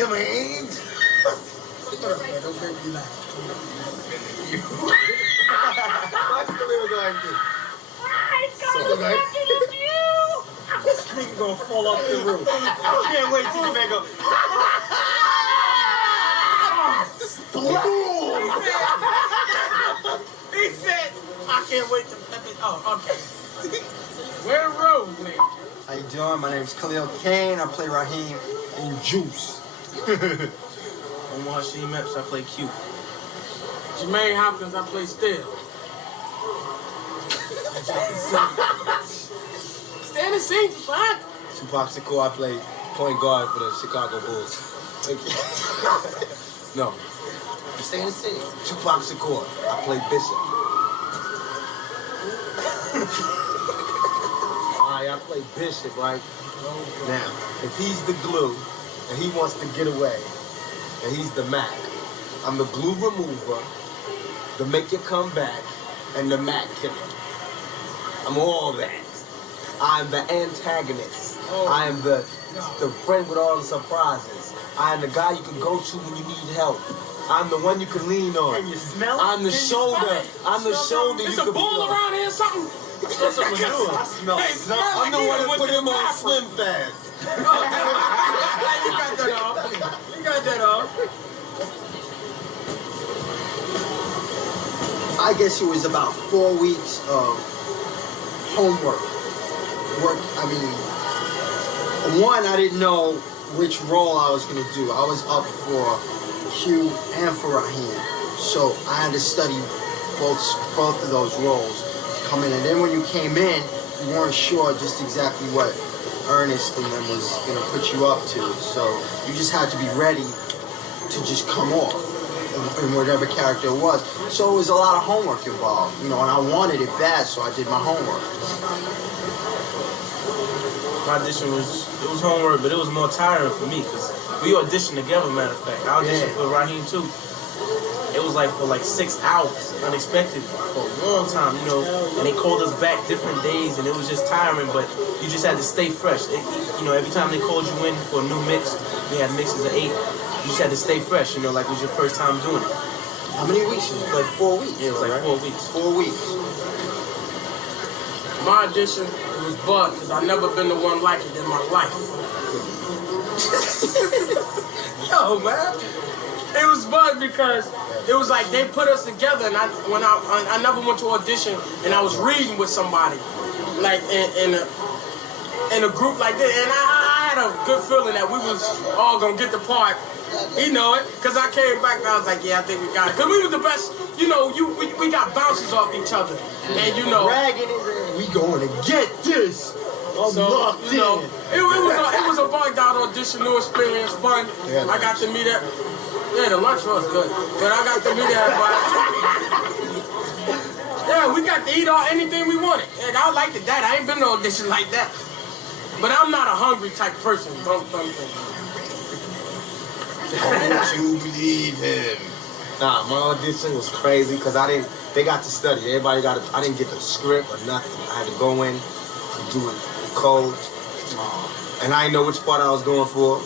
Jermaine. Don't make me laugh. Watch Khalil going to. This nigga gonna fall off the roof. I can't wait till you make a. He said, I can't wait to. Oh, okay. Where Rose, nigga? How you doing? My name's Khalil Kain. I play Raheem and Juice. Omar Epps, I play Q. Jermaine Hopkins, I play Still. Stand and sing, Tupac. Tupac Shakur, I play point guard for the Chicago Bulls. No. Stay in the city. Tupac Shakur, I play Bishop. I play Bishop, right? Now, if he's the glue and he wants to get away, and he's the Mac, I'm the glue remover, the make you come back, and the Mac killer. I'm all that. I'm the antagonist. I am the friend with all the surprises. I am the guy you can go to when you need help. I'm the one you can lean on. Can you smell it? I'm the shoulder. I'm the shoulder you can be on. There's a ball around here or something? That's what I'm doing. I smell it. I'm the one that put him on Slim Fast. You got that off. You got that off. I guess it was about 4 weeks of homework. One, I didn't know which role I was going to do. I was up for Q and for Raheem. So I had to study both of those roles to come in. And then when you came in, you weren't sure just exactly what Ernest and them was going to put you up to. So you just had to be ready to just come off in whatever character it was. So it was a lot of homework involved, and I wanted it bad, so I did my homework. My audition was homework, but it was more tiring for me because we auditioned together, matter of fact. I auditioned for Raheem too. It was like for 6 hours, unexpected, for a long time, and they called us back different days, and it was just tiring, but you just had to stay fresh. Every time they called you in for a new mix, we had mixes of 8, you just had to stay fresh, like it was your first time doing it. How many weeks? It was like 4 weeks. Yeah, it was like 4 weeks. 4 weeks. My audition, it was bug, because I've never been the one like it in my life. Yo, man. It was bug because it was like they put us together, and I never went to audition, and I was reading with somebody, like in a group like this, and I had a good feeling that we was all gonna get the part. He know it, cause I came back and I was like, yeah, I think we got it, cause we was the best. We got bounces off each other, and we going to get this. I'm locked in. It was a bugged out audition, new experience, fun. I got to meet her. Yeah, the lunch was good, but I got to meet everybody. Yeah, we got to eat anything we wanted. And I liked it that. I ain't been to audition like that. But I'm not a hungry type person. Don't think. Don't you believe him? Nah, my audition was crazy because they got to study. I didn't get the script or nothing. I had to go in and do it cold. And I didn't know which part I was going for.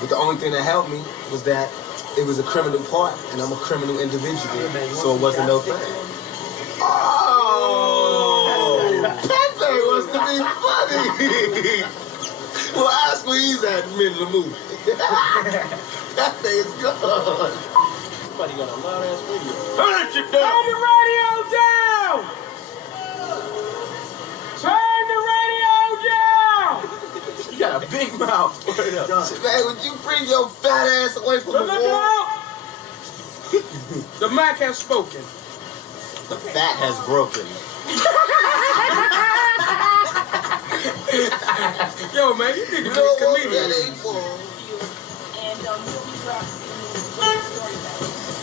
But the only thing that helped me was that it was a criminal part, and I'm a criminal individual, so it wasn't no thing. Oh! Pepe wants to be funny! Well, ask where he's at in the middle of the movie. Pepe is good. Somebody got a loud ass radio. Turn the radio down! Turn the radio down! You got a big mouth. Man, would you bring your fat ass away from the wall? The Mac has spoken. The fat has broken. Yo, man, you niggas be comedian.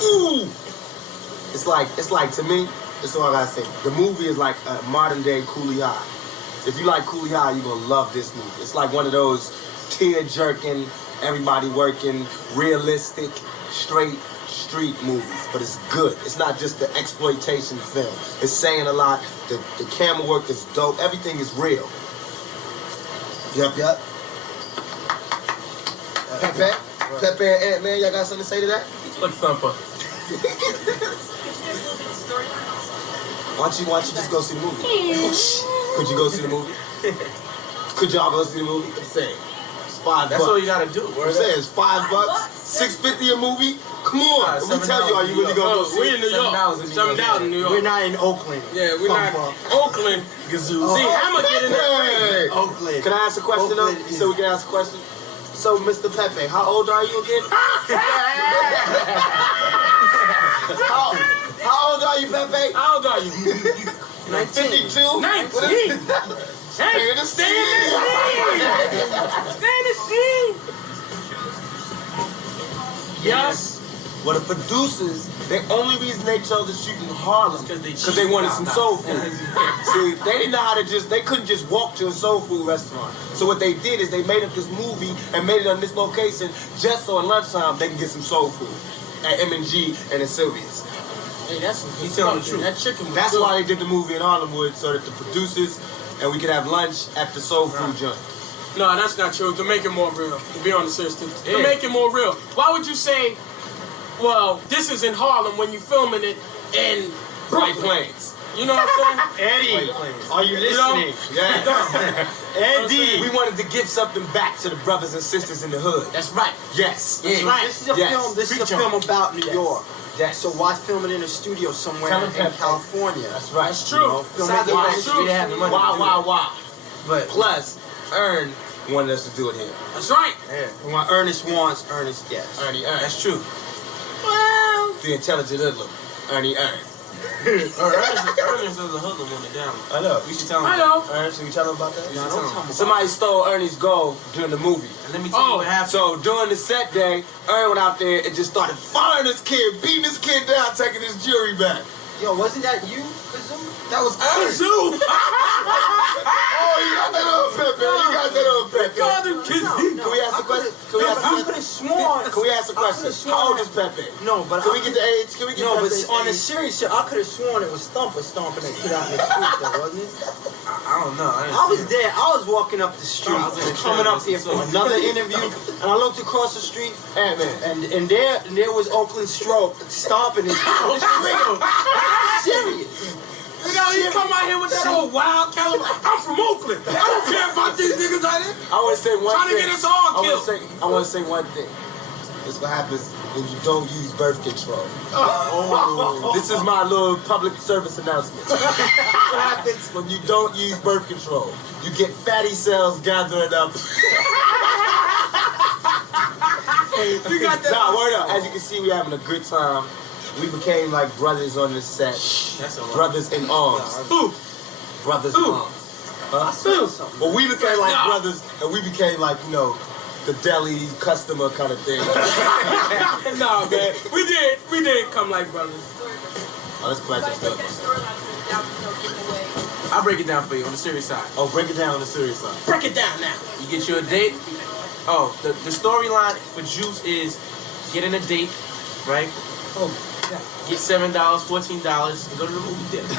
Ooh! It's like to me, this is all I gotta say. The movie is like a modern day Coolie High. If you like Coolie High, you're gonna love this movie. It's like one of those tear-jerking, everybody working, realistic, straight street movies, but it's good. It's not just the exploitation film. It's saying a lot. The camera work is dope. Everything is real. Yup. Pepe? Pepe and Ant-Man, y'all got something to say to that? Look, Thumper. Why don't you just go see the movie? Could you go see the movie? Could y'all go see the movie? I'm saying. It's $5. That's all you gotta do. I'm saying it's $5, $6.50 a movie. Come on, let me tell you, are you really gonna go see? We in New York. $7 in New York. We're not in Oakland. Yeah, we're not Oakland. Gazoo. See, I'ma get in there. Oakland. Can I ask a question though? So we can ask a question. So, Mr. Pepe, how old are you again? How old are you, Pepe? How old are you? 52? 19. Hey, stay in the scene. Yes. Well, the producers, the only reason they chose to shoot in Harlem because they wanted some soul food. See, they didn't know how to they couldn't just walk to a soul food restaurant. So what they did is they made up this movie and made it on this location just so at lunchtime they can get some soul food at M&G and at Sylvia's. Hey, that's He's telling the truth. That chicken was That's good. why they did the movie in Hollywood, so that the producers and we could have lunch at the soul food joint. No, that's not true. To make it more real. To be on the serious tip. To make it more real. Why would you say, well, this is in Harlem when you're filming it in White Plains. You know what I'm saying? Eddie, are you listening? Yeah. Eddie. We wanted to give something back to the brothers and sisters in the hood. That's right. Yes. That's right. This is a film. This is a film about New York. Yes. So why film it in a studio somewhere in California? That's right. That's true. You know, film it That's true. Wow. But plus, Ern wanted us to do it here. That's right. And what Ernest wants, Ernest gets. Ernie Ern. that's true. Well, The intelligent hoodlum. Ernie Ern. Ernest is a hoodlum on the down. I know. We should tell him. I know. Ern, should we tell him about that? No, don't tell me. Somebody stole Ernie's gold during the movie. And let me tell you what happened. So during the set day, Ern went out there and just started firing this kid, beating this kid down, taking his jewelry back. Yo, wasn't that you, Kazoo? That was Ern. Kazoo. Oh, you got that on Pepe. You got that on Pepe. God, them kids. Can we ask a question? Can we ask a I could question? have sworn. Can we ask a question? How old is Pepe? No, but Can we get the age? Can we get No, but Pepe's on a age? serious shit, I could have sworn it was Thumper stomping that kid out in the street, though, wasn't it? I don't know. I was there. I was walking up the street, I was in the coming up trailer, here for another interview, and I looked across the street, Ant-Man. and there was Oakland Stroke stomping his out. Serious. You know, you come out here with that old wild caliber. I'm from Oakland. I don't care about these niggas out here. I want to say one Trying thing. to get us all killed. I want to say one thing. This is what happens when you don't use birth control. This is my little public service announcement. What happens when you don't use birth control? You get fatty cells gathering up. You got that. Nah, word up. As you can see, we're having a good time. We became like brothers on this set. That's a lot. Brothers in arms. Ooh. Brothers in arms. Huh? Well, we became like brothers, and we became like, you know, the deli customer kind of thing. Nah, man. We did come like brothers. Oh, let's play that stuff. I'll break it down for you on the serious side. Oh, break it down on the serious side. Break it down now. You get you a date. Oh, the storyline for Juice is getting a date, right? Oh, Get $7, $14, and go to the movie theater.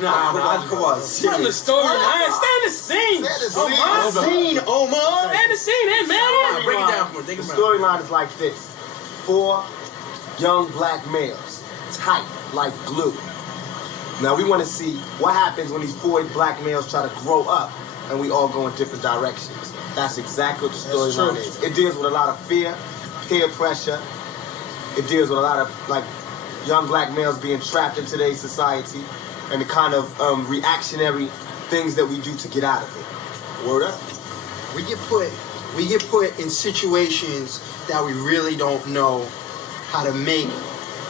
Nah, come on. From the storyline. Stay in the scene. Scene, Omar. Stay in the scene, hey, man. Break it down for me. The storyline is like this. 4 young black males, tight like glue. Now we want to see what happens when these 4 black males try to grow up and we all go in different directions. That's exactly what the storyline is. It deals with a lot of fear, peer pressure. It deals with a lot of like young black males being trapped in today's society and the kind of reactionary things that we do to get out of it. Word up. We get put in situations that we really don't know how to make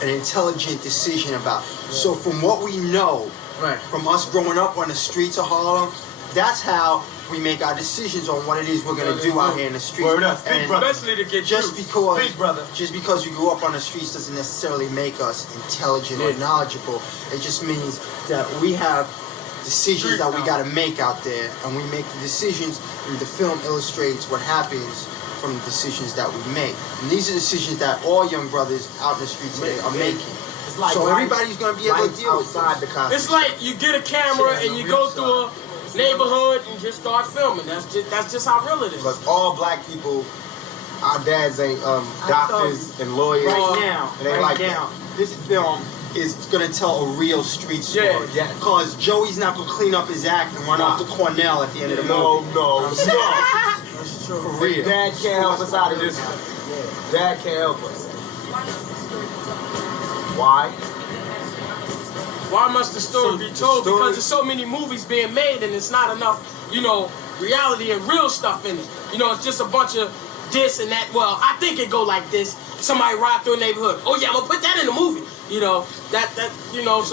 an intelligent decision about. So from what we know, Right. from us growing up on the streets of Harlem, that's how we make our decisions on what it is we're gonna do out here in the streets. Word up. And Especially to get just you. because Speak, brother. just because we grew up on the streets doesn't necessarily make us intelligent or knowledgeable. It just means that we have decisions that we gotta make out there, and we make the decisions, and the film illustrates what happens from the decisions that we make. And these are decisions that all young brothers out in the streets today are making. It's like So life- everybody's gonna be able to life deal with outside this. the concept. It's like you get a camera and you go through neighborhood and just start filming. That's just how real it is. Because all black people, our dads ain't doctors and lawyers. Right now, this film is gonna tell a real street story. Yeah. Because Joey's not gonna clean up his act and run off to Cornell at the end of the movie. No. That's true. For real. Dad can't help us out of this. Dad can't help us. Why? Why must the story be told? Because there's so many movies being made and it's not enough, reality and real stuff in it. It's just a bunch of this and that. Well, I think it go like this. Somebody ride through a neighborhood. Oh yeah, I'm gonna put that in the movie. So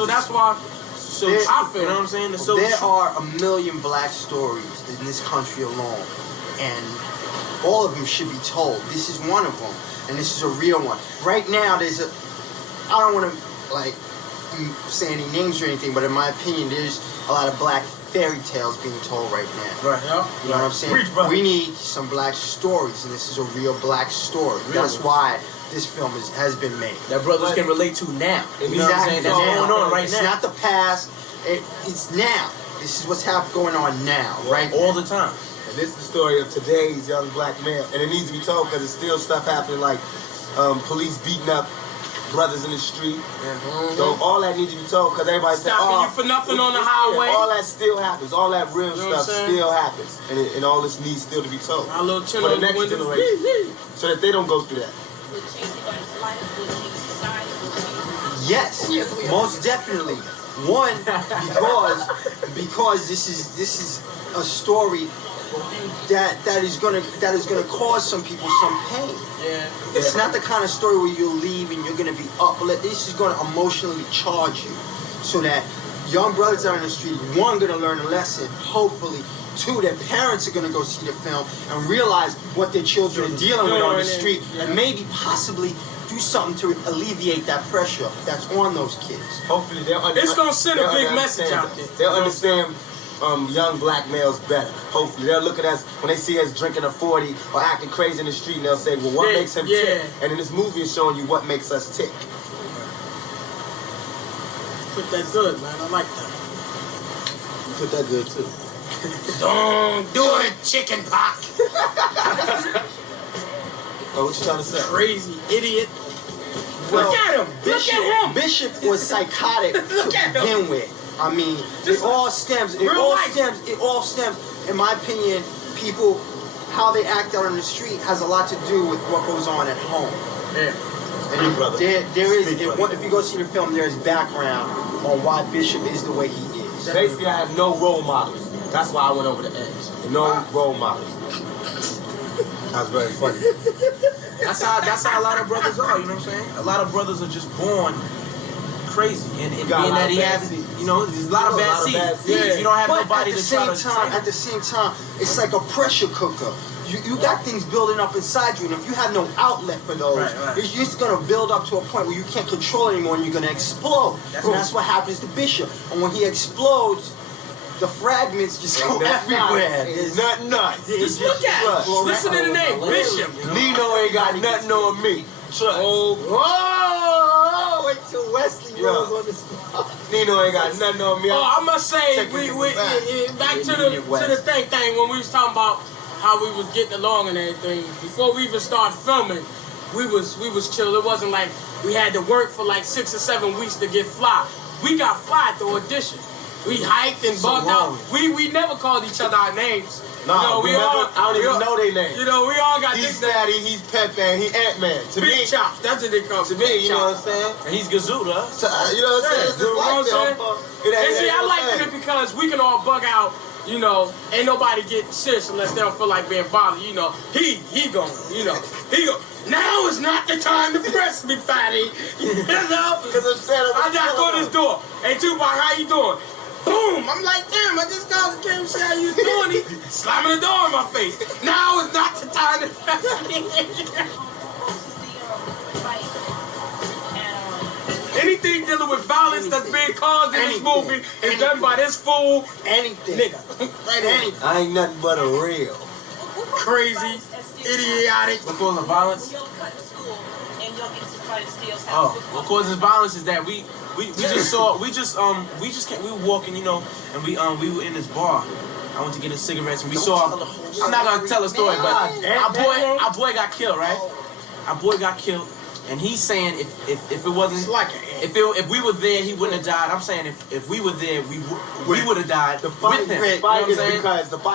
that's why. So I feel. You know what I'm saying? There are a million black stories in this country alone, and all of them should be told. This is one of them, and this is a real one. Right now, I don't want to say any names or anything, but in my opinion, there's a lot of black fairy tales being told right now. Right, yeah. You know what I'm saying? We need some black stories, and this is a real black story. That's why this film has been made. That brothers can relate to now. Exactly. You know what I'm saying? That's going on right now. It's not the past. It's now. This is what's going on now, right? All the time. And this is the story of today's young black male. And it needs to be told because there's still stuff happening like police beating up brothers in the street. So all that needs to be told because everybody says, Stopping you for nothing on the highway. All that still happens. All that real stuff still happens. And all this needs still to be told. Our little for the next generation. So that they don't go through that. Yes, most definitely. One, because this is a story that is gonna cause some people some pain. Yeah. It's not the kind of story where you leave and you're gonna be uplifted. This is gonna emotionally charge you, so that young brothers out on the street, one, gonna learn a lesson, hopefully. Two, their parents are gonna go see the film and realize what their children are dealing with on the street, and maybe possibly do something to alleviate that pressure that's on those kids. Hopefully they'll understand. It's gonna send a big message out there. They'll understand young black males better. Hopefully they'll look at us when they see us drinking a 40 or acting crazy in the street, and they'll say, well, what makes him tick? And in this movie is showing you what makes us tick. Put that good, man. I like that. You put that good too. Don't do it, chicken pox. Oh, what you trying to say? Crazy idiot. Well, Look at him. Bishop, Look at him. Bishop was psychotic to begin with. I mean, it all stems, in my opinion, people, how they act out on the street has a lot to do with what goes on at home. Yeah. And there is, if you go see the film, there's background on why Bishop is the way he is. Basically, I had no role models. That's why I went over the edge. No role models. That was very funny. That's how a lot of brothers are, you know what I'm saying? A lot of brothers are just born crazy. And being that he has, there's a lot of bad seeds. Yeah. You don't have But nobody to try to at the same time, it's like a pressure cooker. You got things building up inside you, and if you have no outlet for those, it's just going to build up to a point where you can't control it anymore, and you're going to explode. That's what happens to Bishop. And when he explodes, the fragments just go everywhere. It's nothing nuts. Just look at it. Listen to the name, Bishop. Nino ain't got nothing on me. Trust. Oh, wait till Wesley rolls on the spot. Nino ain't got nothing on me. I must say, we back to the thing when we was talking about how we was getting along and everything. Before we even started filming, we was chill. It wasn't like we had to work for like 6 or 7 weeks to get fly. We got fly at the audition. We hiked and bugged out. We never called each other our names. No, I don't even know their names. We all got he's nicknames. Fatty, he's Pepe, and he Ant-Man. To Big me, Chops, that's what they call to me, you know what I'm saying? And he's Gazuda. So, you know what I'm saying? It's just like that. And see, I like it because we can all bug out. Ain't nobody get serious unless they don't feel like being bothered. He going. Now is not the time to press me, Fatty. Because I gotta go to this door. Hey, Tupac, how you doing? Boom! I'm like, damn, I just came and say how you doing. He slamming the door in my face. Now is not the time to press me. Anything dealing with violence that's being caused in this movie is done by this fool. Anything. Nigga. Anything. I ain't nothing but a real. Crazy. Idiotic. What causes violence? What causes violence is that we were walking, and we were in this bar, I went to get his cigarettes and we saw. I'm not gonna tell the story, but our boy got killed, right? Our boy got killed, and he's saying if it wasn't if we were there, he wouldn't have died. I'm saying if we were there, we would have died. The fight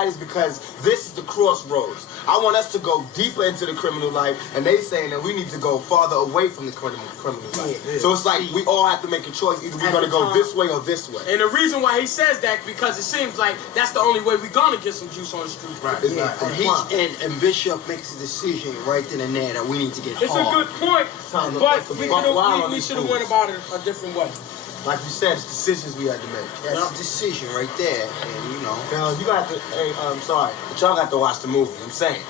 is because this is the crossroads. I want us to go deeper into the criminal life, and they saying that we need to go farther away from the criminal life. Yeah. So it's like we all have to make a choice. Either we're gonna go this way or this way. And the reason why he says that because it seems like that's the only way we're gonna get some juice on the street. Right. Yeah. And Bishop makes a decision right then and there that we need to get It's hard. a good point, but we should have went about it a different way. Like you said, it's decisions we had to make. That's a decision right there, and you know. Now, you got to, hey, I'm sorry, but y'all got to watch the movie. I'm saying,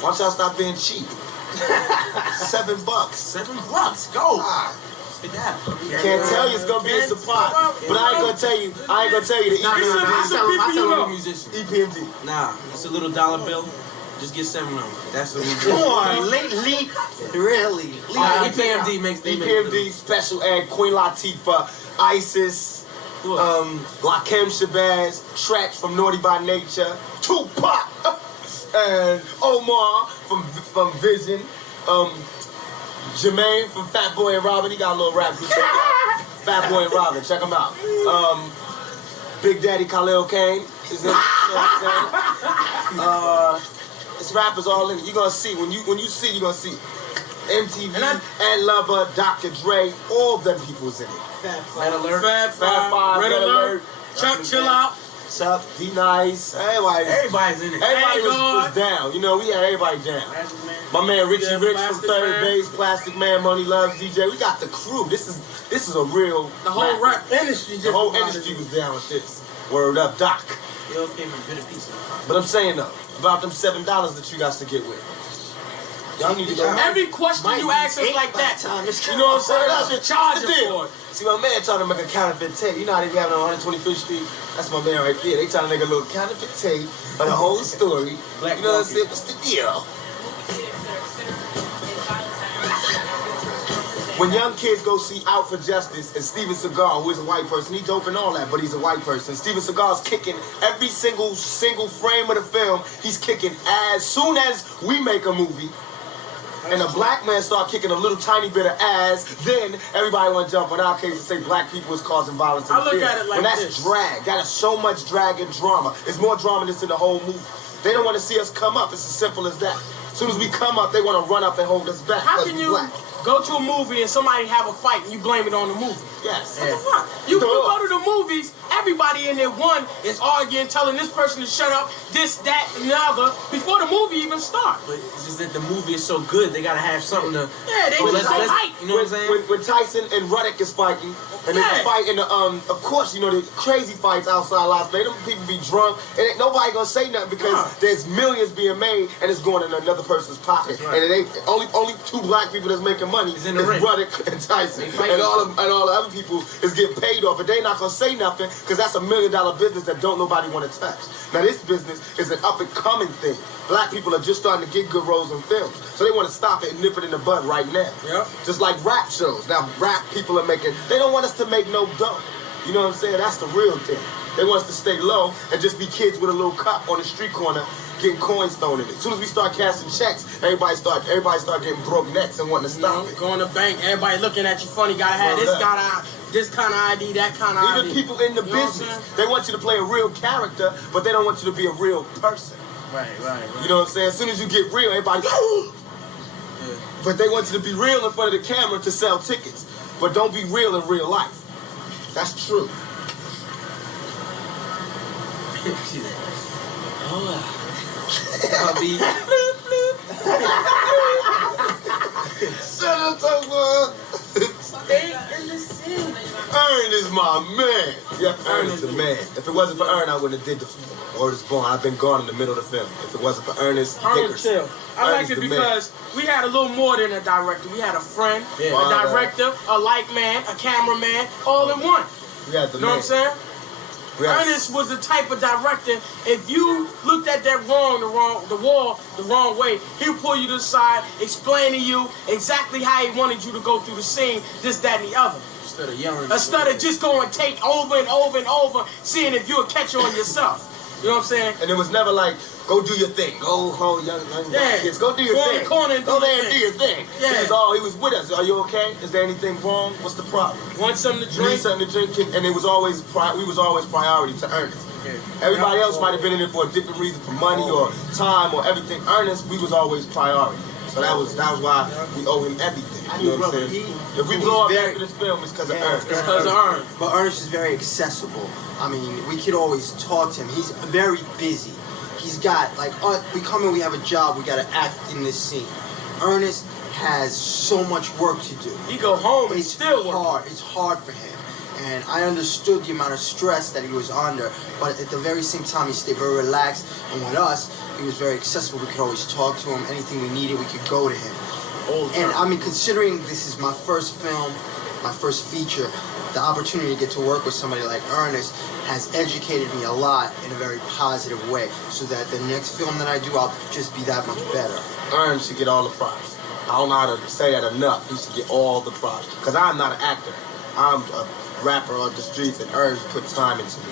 why don't y'all stop being cheap? $7. $7. Go. You can't tell you it's gonna be a surprise, but I ain't gonna tell you. The EPMD. Nah, it's a little dollar bill. Just get 7 of them. That's what we do. Come on, lately, really. EPMD makes EPMD, Special Ed, Queen Latifah, ISIS, Lakem Shabazz, Tretch from Naughty by Nature, Tupac, and Omar from Vision, Jermaine from Fat Boy and Robin. He got a little rap group. Fat Boy and Robin, check him out. Big Daddy Khalil Kain is in it. You know what I'm saying? It's rappers all in it. You're gonna see when you see, you're gonna see MTV and Lover, Dr. Dre, all them people's in it. Red Alert, Fab Five, Red Alert, Chuck Chill Out, Chuck, D Nice, everybody's in it. Everybody was down. You know, we had everybody down. My man Richie Rich from Third Base, Plastic Man, Money Loves DJ. We got the crew. This is a real. The whole rap industry. The whole industry was down with this. Word up, Doc. Yo came from Bitter Pizza. But I'm saying though, about them $7 that you got to get with. Y'all need to go. Every question you ask us like that, you know what I'm saying? That's your charge for it. See, my man trying to make a counterfeit tape. You know how they be having on 125th Street? That's my man right there. They trying to make a little counterfeit tape of the whole story. You know what I'm saying? What's the deal? When young kids go see Out for Justice and Steven Seagal, who is a white person, he dope and all that, but he's a white person. Steven Seagal's kicking every single frame of the film. He's kicking as soon as we make a movie and a black man start kicking a little tiny bit of ass, then everybody want to jump on our case and say black people is causing violence in the film. I look at it like that's this. drag. That is so much drag and drama. It's more drama than this in the whole movie. They don't want to see us come up. It's as simple as that. As soon as we come up, they want to run up and hold us back. How can you go to a movie and somebody have a fight and you blame it on the movie? Yes. What the fuck? You go to the movies, everybody in there, one is arguing, telling this person to shut up, this, that, and the other, before the movie even starts. But it's just that the movie is so good, they gotta have something to... Yeah, they just so hype. You know what I'm saying? When Tyson and Ruddock is fighting, and there's a fight in the, of course, you know, the crazy fights outside Las Vegas, them people be drunk, and ain't nobody gonna say nothing because there's millions being made, and it's going in another person's pocket. Right. And it ain't only two black people that's making money is Ruddock and Tyson. And all the other people is getting paid off, but they not gonna say nothing because that's $1 million business that don't nobody want to touch. Now this business is an up and coming thing. Black people are just starting to get good roles in films, so they want to stop it and nip it in the bud right now. Yep. Just like rap shows. Now rap people are making. They don't want us to make no dough. You know what I'm saying? That's the real thing. They want us to stay low and just be kids with a little cup on the street corner getting coins thrown in it. As soon as we start casting checks, everybody start getting broke necks and wanting to stop it. Going to bank, everybody looking at you funny. Gotta have this kind of ID, that kind of ID. Even people in the business, they want you to play a real character, but they don't want you to be a real person. Right. You know what I'm saying? As soon as you get real, everybody. But they want you to be real in front of the camera to sell tickets. But don't be real in real life. That's true. Shut up, Toba. Ern is my man. Yeah, Ern is the man. If it wasn't for Ern, I wouldn't have did the Word is Born. I've been gone in the middle of the film. If it wasn't for Ernest Dickerson. I like it because we had a little more than a director. We had a friend, a director, a light man, a cameraman, all in one. We had the you know what I'm saying? Ernest was the type of director, if you looked at that the wall the wrong way, he'll pull you to the side, explain to you exactly how he wanted you to go through the scene, this, that, and the other. Instead of just going take over and over and over, seeing if you'll catch on yourself. You know what I'm saying? And it was never like, go do your thing. Go, young kids, go do your Go in thing. the corner and go do there your and do thing. your thing. Yeah. He was with us. Are you okay? Is there anything wrong? What's the problem? Want something to You need drink? something to drink? And it was always, we was always priority to Ernest. Everybody else might have been in it for a different reason, for money or time or everything. Ernest, we was always priority. So that was why we owe him everything. You know what I'm saying? If we blow up after this film, it's because of Ernest. It's because of Ernest. But Ernest is very accessible. I mean, we could always talk to him. He's very busy. He's got, like, we come in, we have a job, we got to act in this scene. Ernest has so much work to do. He go home and It's still work. hard. It's hard for him. And I understood the amount of stress that he was under, but at the very same time, he stayed very relaxed. And with us, he was very accessible. We could always talk to him. Anything we needed, we could go to him. And I mean, considering this is my first film, my first feature, the opportunity to get to work with somebody like Ernest has educated me a lot in a very positive way, so that the next film that I do, I'll just be that much better. Ernest should get all the props. I don't know how to say that enough. He should get all the props. Because I'm not an actor. I'm a rapper on the streets, and Ernest put time into me.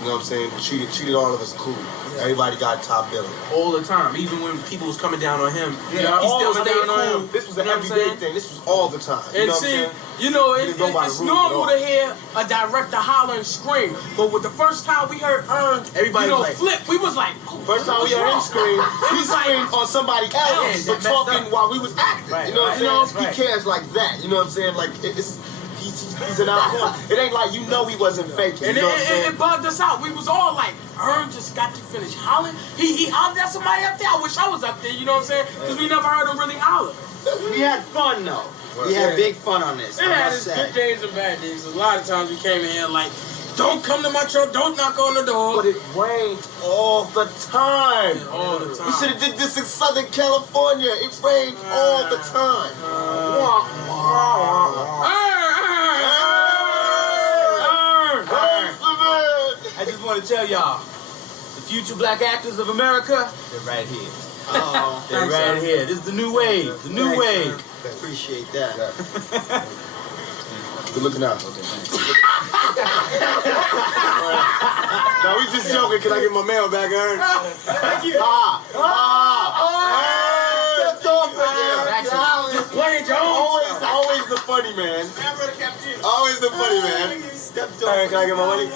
You know what I'm saying? Treated all of us cool. Everybody got top billing. All the time, even when people was coming down on him, he all still the stayed time. cool. This was an You know what I'm everyday saying? thing. This was all the time. You And know what I'm see, saying? you know, We didn't go by the it's rules at normal all. to hear a director holler and scream, but with the first time we heard Everybody was like- Flip, we was like, oh, First time we what's heard him wrong? scream, He he was like, screamed on somebody else Yeah, for that messed talking up. while we was acting. Right, You know what I'm right, saying? right. He cares like that. You know what I'm saying? Like, he's an outcome. It ain't like you know he wasn't faking. And You know what I'm saying? it bugged us out. We was all like, just got to finish hollering. He hollered at somebody up there. I wish I was up there, you know what I'm saying? Because we never heard him really holler. We had fun, though. We had big fun on this, It I had must its say. good days and bad days. A lot of times we came in here like, don't come to my truck, don't knock on the door. But it rained all the time. All the time. We should have did this in Southern California. It rained all the time. I just want to tell y'all, the future black actors of America, they're right here. Oh, They're right here. This is the new wave. The new thanks, wave. man. Appreciate that. Good looking out. No, we just joking. Can I get my mail back, Ern? Thank you. Just playing your own. Always the funny man. Always the funny man. Ern, can I get my money?